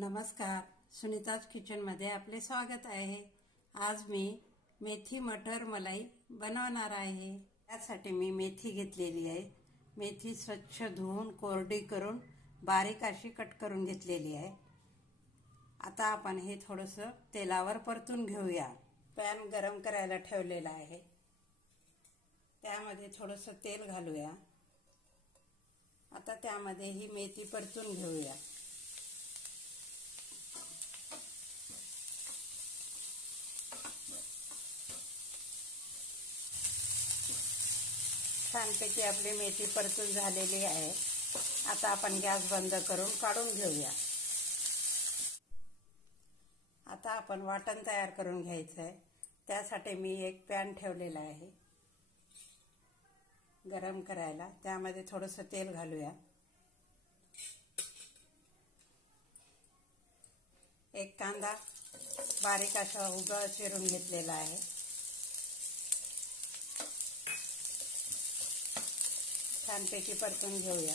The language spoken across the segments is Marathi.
नमस्कार, सुनीताज किचनमध्ये आपले स्वागत आहे। आज मी मेथी मटर मलाई बनवणार आहे। त्यासाठी मी मेथी घेतलेली आहे। मेथी स्वच्छ धुवून कोरडी करून बारीक अशी कट करून घेतलेली आहे। आता आपण हे थोडंसं तेलावर परतून घेऊया। पॅन गरम करायला ठेवलेला आहे, त्यामध्ये थोडंसं तेल घालूया। आता त्यामध्ये ही मेथी परतून घेऊया। छानपैकी आपली मेथी परतून झालेली आहे। आता आपण गॅस बंद करून काढून घेऊया। आता आपण वाटण तयार करून घ्यायचं आहे। त्यासाठी मी एक पॅन ठेवलेला आहे गरम करायला। त्यामध्ये थोडंसं तेल घालूया। एक कांदा बारीक असा उभा चिरून घेतलेला आहे। छानपैकी परतून घेऊया।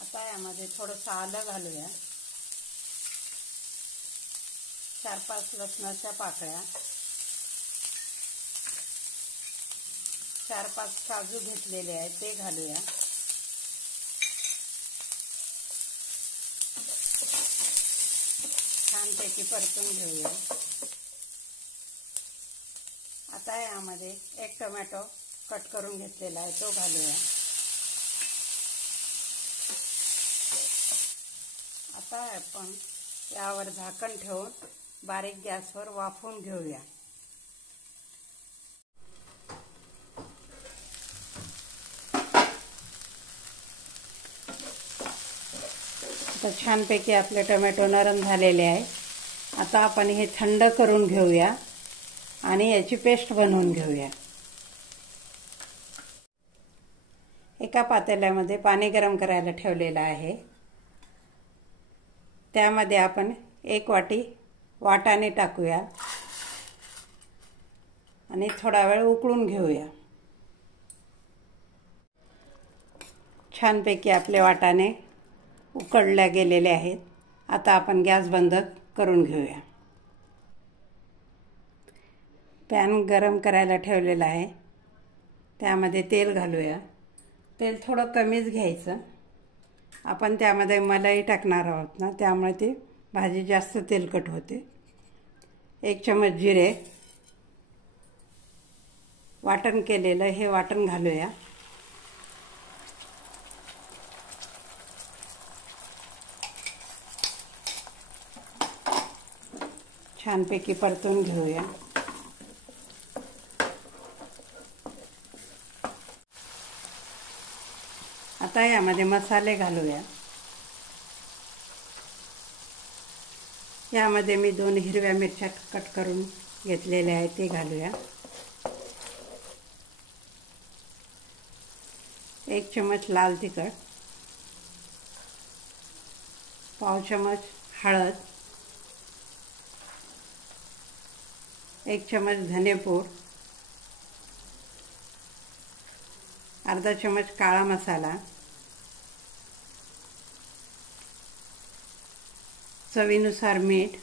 आता यामध्ये थोडंसं आलं घालूया। 4-5 लसणाच्या पाकळ्या, 4-5 काजू घेतलेले आहेत ते घालूया। छानपैकी परतून घेऊया। आता यामध्ये एक टोमॅटो कट करून घेतलेला आहे तो घालूया। आता आपण यावर झाकण ठेवून बारीक गॅसवर वाफवून घेऊया। आता छानपैकी आपले टोमॅटो नरम झालेले आहे। आता आपण हे थंड करून घेऊया आणि याची पेस्ट बनवून घेऊया। एका पातेल्यामध्ये पाणी गरम करायला ठेवलेलं आहे। त्यामध्ये आपण 1 वाटी वाटाणे टाकूया आणि थोडा वेळ उकळून घेऊया। छानपैकी आपले वाटाणे उकळले गेलेले आहेत। आता आपण गॅस बंद करून घेऊया। पॅन गरम करायला ठेवलेला आहे, त्यामध्ये तेल घालूया। तेल थोडं कमीच घ्यायचं। आपण त्यामध्ये मलाई टाकणार आहोत ना, त्यामुळे ती भाजी जास्त तेलकट होते। 1 चमच जिरे, वाटण केलेलं हे वाटण घालूया। छानपैकी परतून घेऊया। आता यामध्ये मसाले घालूया। यामध्ये मी 2 हिरव्या मिरच्या कट करून घेतलेल्या आहेत ते घालूया। 1 चमच लाल तिखट, पाव चमच हळद, 1 चमच धनेपूड, अर्धा चमच काळा मसाला, चवीनुसार मीठ।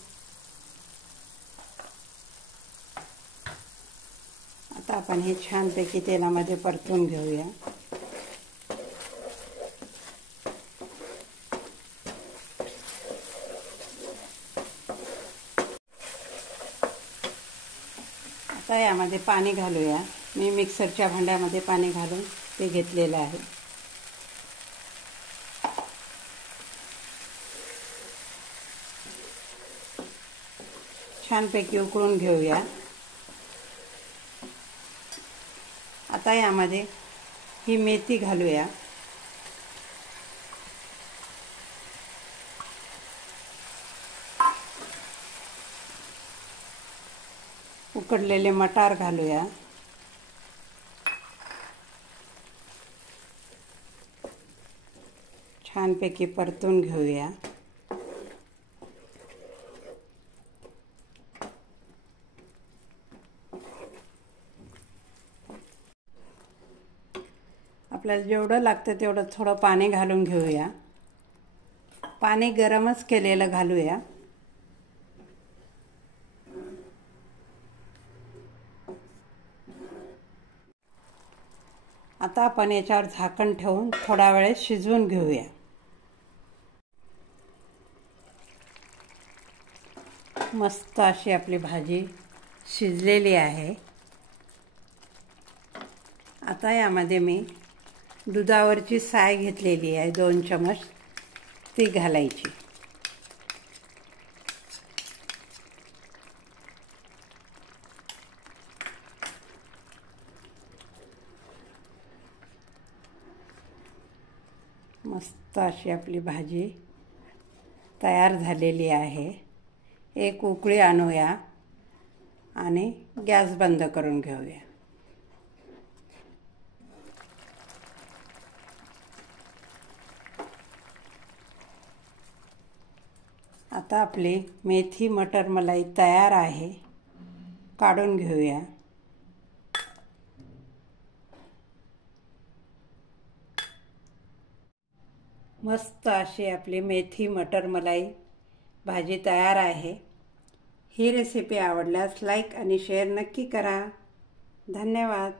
आता आपण हे छानपैकी तेलामध्ये परतून घेऊया। आता यामध्ये पाणी घालूया। मी मिक्सरच्या भांड्यामध्ये पाणी घालून ते घेतलेलं आहे। छानपैकी उकळून घेऊया। आता यामध्ये ही मेथी घालूया। उकडलेले मटार घालूया। छानपैकी परतून घेऊया। आपल्याला जेवढं लागतं तेवढं थोडं पाणी घालून घेऊया. पाणी गरमच केलेलं घालूया. आता आपण याच्यावर झाकण ठेवून थोडा वेळ शिजवून घेऊया. मस्त अशी आपली भाजी शिजलेली आहे. आता यामध्ये मी दुधावरची साय घेतलेली आहे 2 चमच, ती घालायची. मस्त अशी आपली भाजी तयार झालेली आहे. एक उकळी आणूया आणि गॅस बंद करून घेऊया. आता आपली मेथी मटर मलाई तयार आहे. काढून घेऊया. मस्त अशी आपली मेथी मटर मलाई भाजी तयार आहे. ही रेसिपी आवडल्यास लाईक आणि शेअर नक्की करा. धन्यवाद.